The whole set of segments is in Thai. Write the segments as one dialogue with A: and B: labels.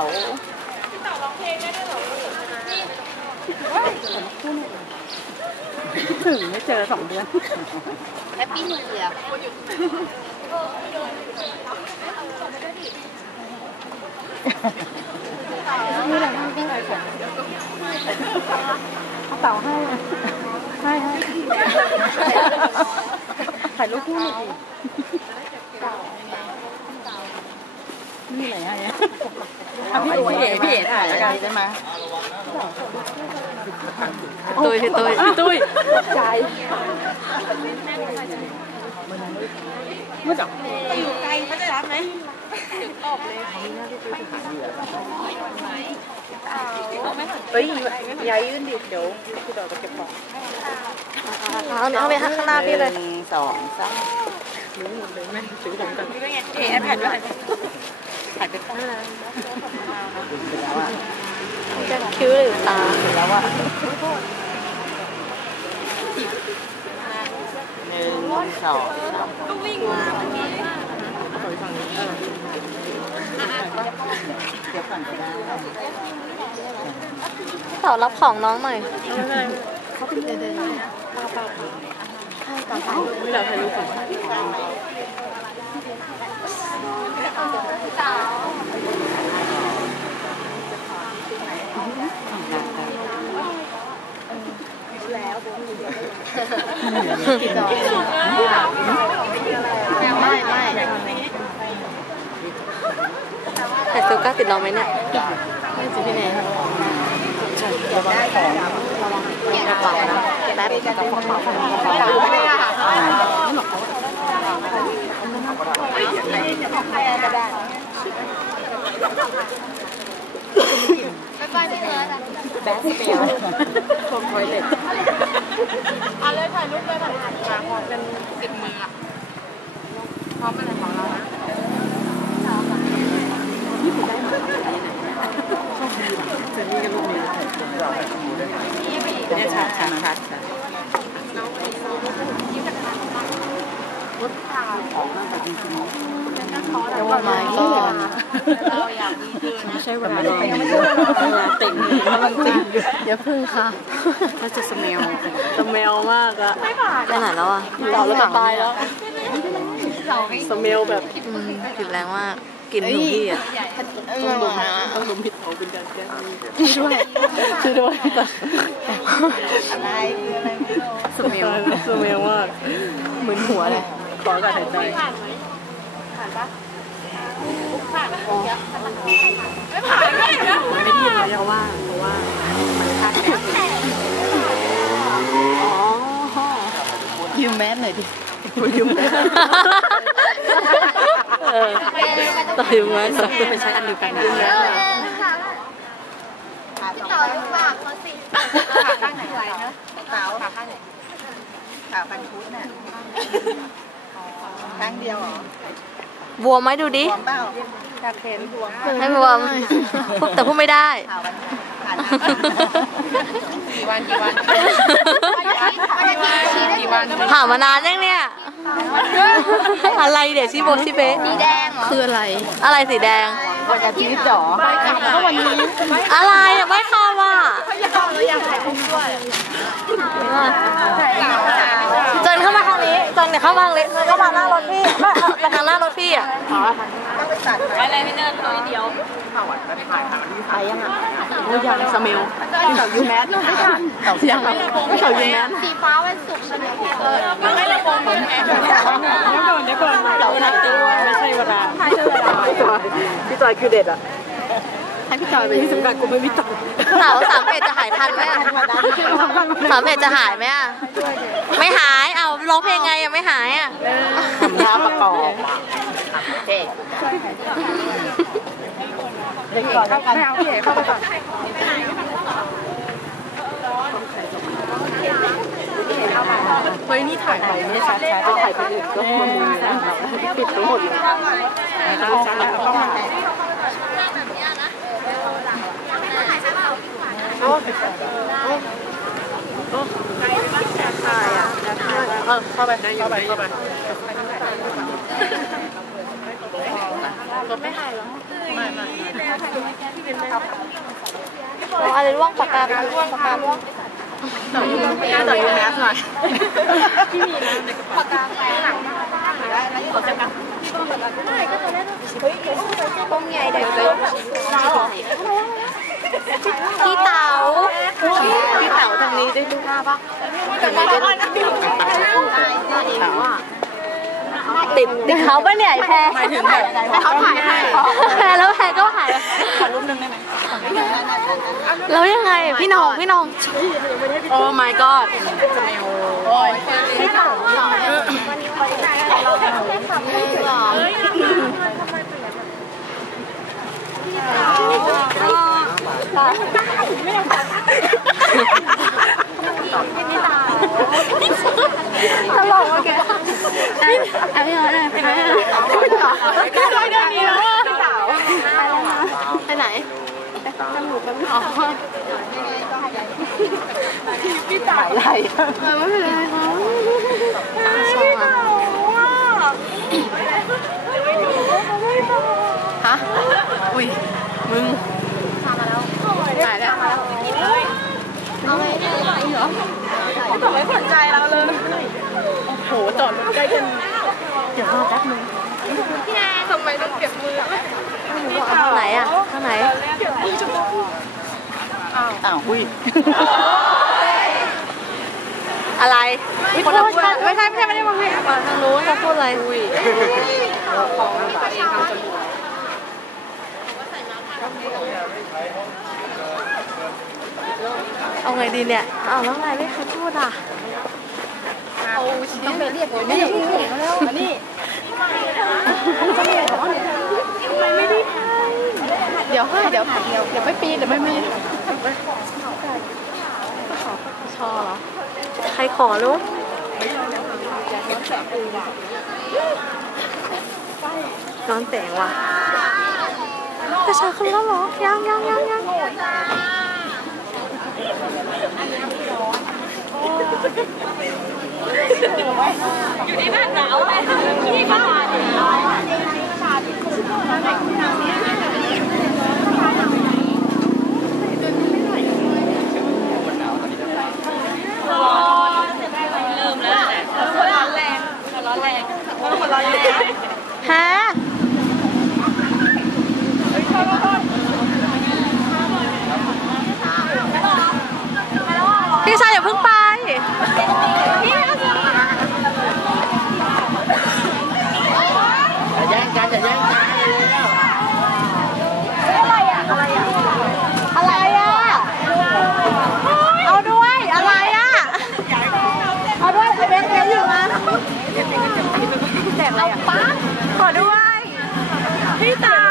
A: า
B: ถึงไม่เจอสองเดือน
A: แฮปปี้นิวเยียร์
B: นี่แหละนี่เป็นอะไรผมเอาเต่าให้อะให้ให้ถ่ายรูปคู่หน่อยดินี่อะไรให้อะอะ พี่พี่เอ๋พี่เอ๋ถ่ายแล้วกันได้ไหม
C: ตุ้ยพี่ตุ้ยพี่ตุ้ย
B: ใจเมื่อจับ
A: อยู่ไกลเขาจะรับไหม
B: เฮ้ยย้ายยื่นดิเดี๋ยวพี่ต่อจะเก็บของ
C: เอาเอาไปข้างหน้าพี่เลย
A: หนึ่งสองสาม
B: รู้หมดเลยแม่ซื้อของกัน
A: เอไอแพดด้วย
B: ถ่ายไปตั้งนาน
A: แล้วอะ
C: คิ้วหรือตา
A: แล้วอะหนึ่งสองสาม
B: ถอยฝั่งนี้เออ
A: เดี๋ยวก่อนก็ได้
C: เต่ารับของน้องหน่อย
B: ไม่เป็นไรเขาเป็นเดินเดินป้าป้าป้าไม่ได้ถ่ายรูปก่อน
A: ไม่ไม่
C: แต่ซูก้าติดเราไหมเนี่ย
A: ไม่สิดพี่แนนระวังของกระเป๋านะแป๊บกระเป๋ากระเป๋าไม่ได้ค่ะ แบสเปียชมทอยเล็ต
D: เอาเลยถ่ายรูปเลยถ่ายรูปมาพร้อมกันสิบมืออะพร้อมอะไรของเรานะ
B: จะมีกันตรงนี้เนี่ยชัดชัดชัด แต่ว่าไม้ก็
D: เราอยากมีเธอนะ
B: ไม่ใช่เวลาเราเวลาติ่งกำลังติ่งอยู่
C: อย่าพึ่งค่ะ
B: ถ้าจะสเมลสเมลมากอะ
C: ไปไหนแล้วอะ
B: ต่อแล้วจะตายแล้วสเมลแบบ
C: อืมกลิ่นแรงมากกลิ่นหนูพี่อะ
B: ต้องดมต้องดมผิดเขาเป็นการแก้ช่วยด้วยช่วยด้วย
A: อะไรคืออะไรไม่รู้
B: สเมลสเมลมากเหมือนหัวเลย ขออากาศหายใจ
D: ผ่านไหมผ่านปะผ่านไม่ผ่านไม่นะ
B: ไม่ได้ยินเลยว่าเพราะว่ามันคาดอ๋อ
A: ยืมแมสหน่อยดิ
B: ยืมแม่เออ
C: ต่อยไหม
B: ไปใช้อันเดียวกันนะ
A: พี่ต่อลูกปากเขาสิขาข้างไหนไหวนะเต๋าขาข้างไหนขาพันพุทธน่ะ ข้างเดียวเหรอบ
C: วมไหมดูดิ
A: บวมเปล่าอยากเห็นบวม
C: ให้บวมพูดแต่พูดไม่ได้
A: ขาวันขา
D: กี่วันกี่วัน
A: กี่วัน
C: ผ่านมานานยังเนี่ยอะไรเดี๋ยวชิโบชิเบะ
A: สีแดงเหรอ
C: คืออะไร อะไรสีแดง
A: วันอาทิตย์เหรอก็วันนี้
C: อะไรอะไม่เข้าว่ะเจนเข้ามาทางนี้เจนเดี๋ยวเข้ามาทางนี้เจนเข้ามาหน้ารถพี่ไม่เอาไปทางหน้ารถพี่อะ
A: ต้องไปตัด
D: ไปเลยพี่เนิร์ดตัวเดียว
B: ไปยังอะโอ้ยยังสเมลพี่สาวยูแมสไม่ทันยังพี่สาวยูแมส
D: สีฟ้าวันศุกร์ใช่ไหมมันไม่ระบมเลยไง
B: เดี๋ยวก่อนเดี๋ยวก่อนเราทักติไม่ใช่เวลาไม่ใช่เวลาพี่จอยพี่จอยคือเด็ดอะ ให้พี่จอยไปที่สำคัญกูไม่มีตังค์
C: สาวสามเอ็ดจะหายทันไหมอะสามเอ็ดจะหายไหมอะไม่หายเอาร้องเพลงไงอะไม่หายอะ
A: ทำท่าประกอบเจ๊เด็กก่อนแล้วกัน
B: ไม่เอาพี่เอ๋เข้าไปก่อนเฮ้ยนี่ถ่ายไปไม่ชัดๆจะถ่ายไปอื่นก็มามุมนะปิดทั้งหมดเลยต้องชัดแล้วก็มาโอ้โอ้ใครบ้างจะถ่ายอะจะถ่าย เออเข้าไปเข้าไปเข้าไป
D: ไม่หายหรอ
C: เอาอะไรร่วงปากการ่วงปากการ่วง
B: ต่อยูต่อยูแมสหน่อยพี่มีนะในกระเป๋าขอจับกัน
C: พี่เต๋า
B: พี่เต๋าทางนี้ได้ดูหน้าปะทางนี้ได้ดู
C: ติดติดเขาปะเนี่ยไอ้แพร
B: หมายถึงแบบให้เขาถ่ายให้
C: แพรแล้วแพรก็หาย
B: ขอรูปนึงได้ไหม
C: แล้วยังไงพี่น้องพี่น้อง
B: โอ้ my god โอ้ ย
C: พี่เต๋าตลกอะแกเอาไปเลยไปไหน
B: ก็ได้เดือนนี้แล้วพี่เต๋า
C: ไปไหน
B: พี่เต๋าไหล
C: เออไม่เป็นไรค่ะชอบอะ
B: ฮะ อุ้ย มึง ถ่ายแล้วแต่ไม่สนใจเราเลย โอ้โหจอดรถใกล้กัน
C: เดี๋ยวรอแป๊บนึง
B: ทำไมต้องเก็บมืออะ
C: ทางไหนอะทางไหน
B: อ้าวอุ้ย
C: อะไร
B: คนละพูดไม่ใช่ไม่ใช่ไม่ได้มาให้
C: มาทางนู้นเขาพูดอะไรเอาไงดีเนี่ยเอาแล้วไงไม่เคยพูดอะ
B: ต้องไปเรียกเลยนี่แล้วนี่เดี๋ยวให้เดี๋ยวเดี๋ยวเดี๋ยวไม่ปีนเดี๋ยวไม่ไม่
C: ชอเหรอใครขอลูกร้อนแสงว่ะกระชาขึ้นแล้วเหรอยังยังยังยัง อยู่ในบ้านหนาวเลยที่บ้านหนาวะพี่ชายอย่าเพิ่งไป
E: อย่าแย่งกันอย่าแย่งกันแล้ว
C: อะไรอะ เอาด้วย อะไรอะ เอาด้วยไอเบนเบนอยู่มาแจกอะไรอะป้าขอด้วย พี่เต๋า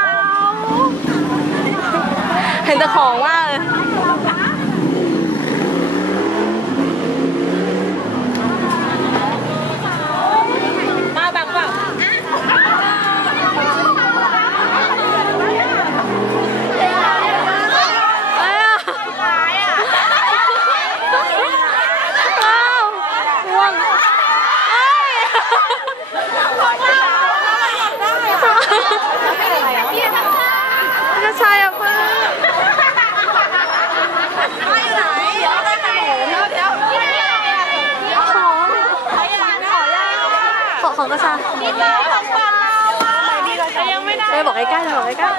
C: เห็นแต่ของว่าเลย
B: มาบังเปล่า
C: อ้าวอ้าวง่วงเอ้ย กระชายอะป้าขอของกระชายเลยบอกใกล้ๆเลยบอกใกล้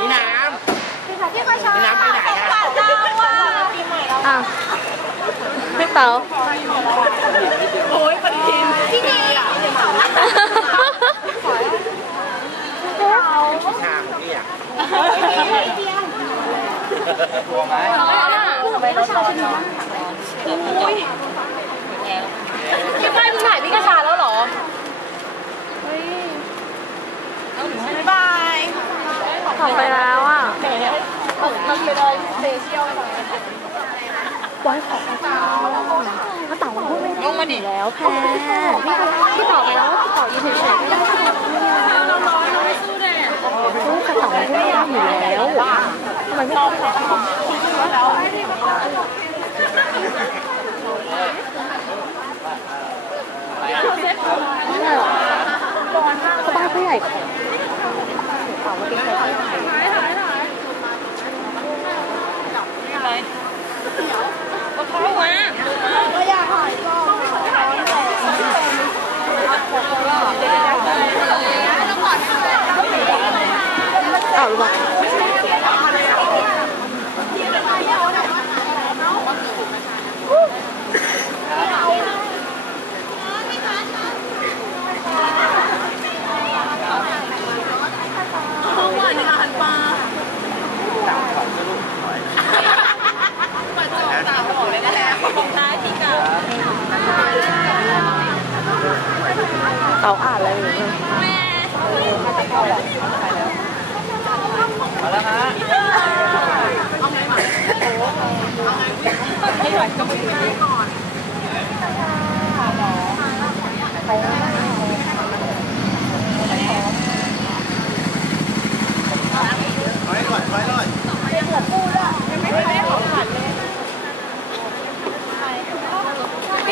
E: พี่น้ำพี่น้ำไปไหนอะ
C: ๆอะพี่เต๋า
B: โอ้ยมันกิน
E: ห่างพี่อะ กลัวไหม
B: พี่ป้ายมึงถ่ายพี่กระชาแล้วเหรอบ๊ายบาย
C: ทำไปแล้วอะ
B: มันเป็นอะไรสเปเชียล
C: ไว้ของกระเป๋ากระเป๋าพูดไม่ได้
B: ลงมาดิ
C: แล้วแพ้พี่พี่ตอบไปแล้วว่าพี่ตอบยืนเฉยๆไม่ได้สู้กระเป๋าพูดไม่ได้อยู่แล้ว ทำไมไม่ตอบเขาบ้านผู้ใหญ่ของาเมื่อกี้ใครถ่าย
F: ถ่ายถ่ายถ่ายอะไรก็เข้ามา
C: ก็อยากถ่ายก็ อ้าวรู้ป่ะเอาอ่านอะไรอยู่
G: มาแล้วฮะ
F: พ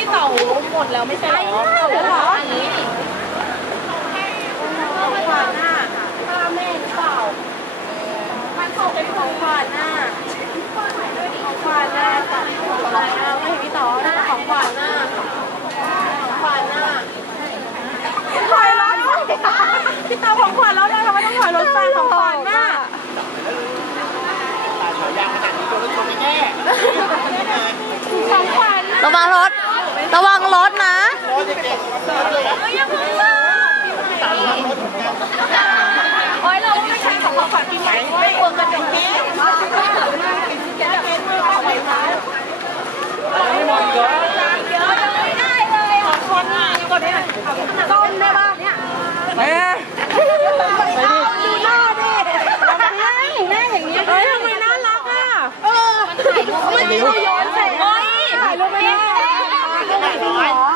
F: ี่เต่าหมดแล้วไม่ใช่เหรอหมดแล้วเหรออันนี้
B: ของขวัญน่ะป้าแม่หรือเปล่ามันเขาเป็นของขวัญน่ะ ของขวัญน่ะของขวัญน่ะไม่เห็นพี่ต่อหน่ะของขวัญน่ะของขวัญน่ะถอยรถพี่ต่อของขวัญแล้วนะทำไมต้องถอยรถไปของขวัญนะ
G: ขอยางขนาดนี้ตัวรถชนไม่แน่
B: ของขวัญ
C: ระวังรถ ระวังรถนะ
G: ต้น
B: ได้ป่ะเนี่ย
F: แม่
B: ไปดิดูหน้าดิทำไมหน้าอย่างนี้เฮ้ยทำไมน่ารักอะ เออมันถ่ายรูปไม่ได้ย้อนแสงถ่ายรูปไม่ได้ถ่ายรูปไม่ได้เหรอ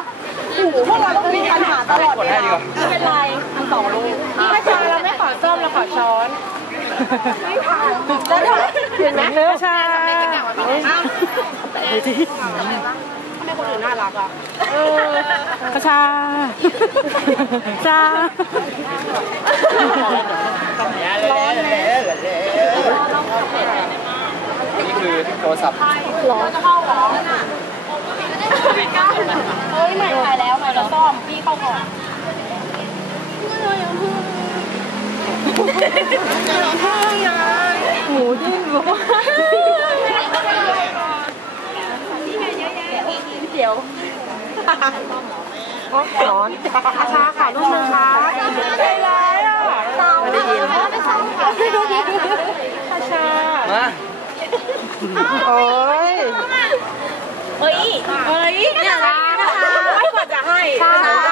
B: โอ้โหพวกเราต้องมีปัญหาตลอดเวลาไม่เป็นไรอันสองลูกนี่ก็ช้อนเราไม่ขอส้มเราขอช้อนไม่ผ่านแล้วเห็นไหม
F: เนื้อชา
B: ทำไมคนอื่นน่ารักอะ
F: เออกระชาชา
G: ร้อนเลยนี่คือโทรศัพท์
B: เฮ้ยใหม่ถ่ายแล้วใหม่เราซ่อมพี่เข้าก่อน
F: หมูดิ้นรู้ว่า
B: เดี๋ยว
F: ร้อน
B: อาชาค่ะลูกนะคะใจร้ายอะ
C: ไม่ได้ยิน
B: ไม่ชอบค่ะอาชา
G: มา
F: โอ้ย
B: เฮ้ยเฮ้ยอย่าร้ายนะคะไม่กว่าจะให้
C: ใช่ไ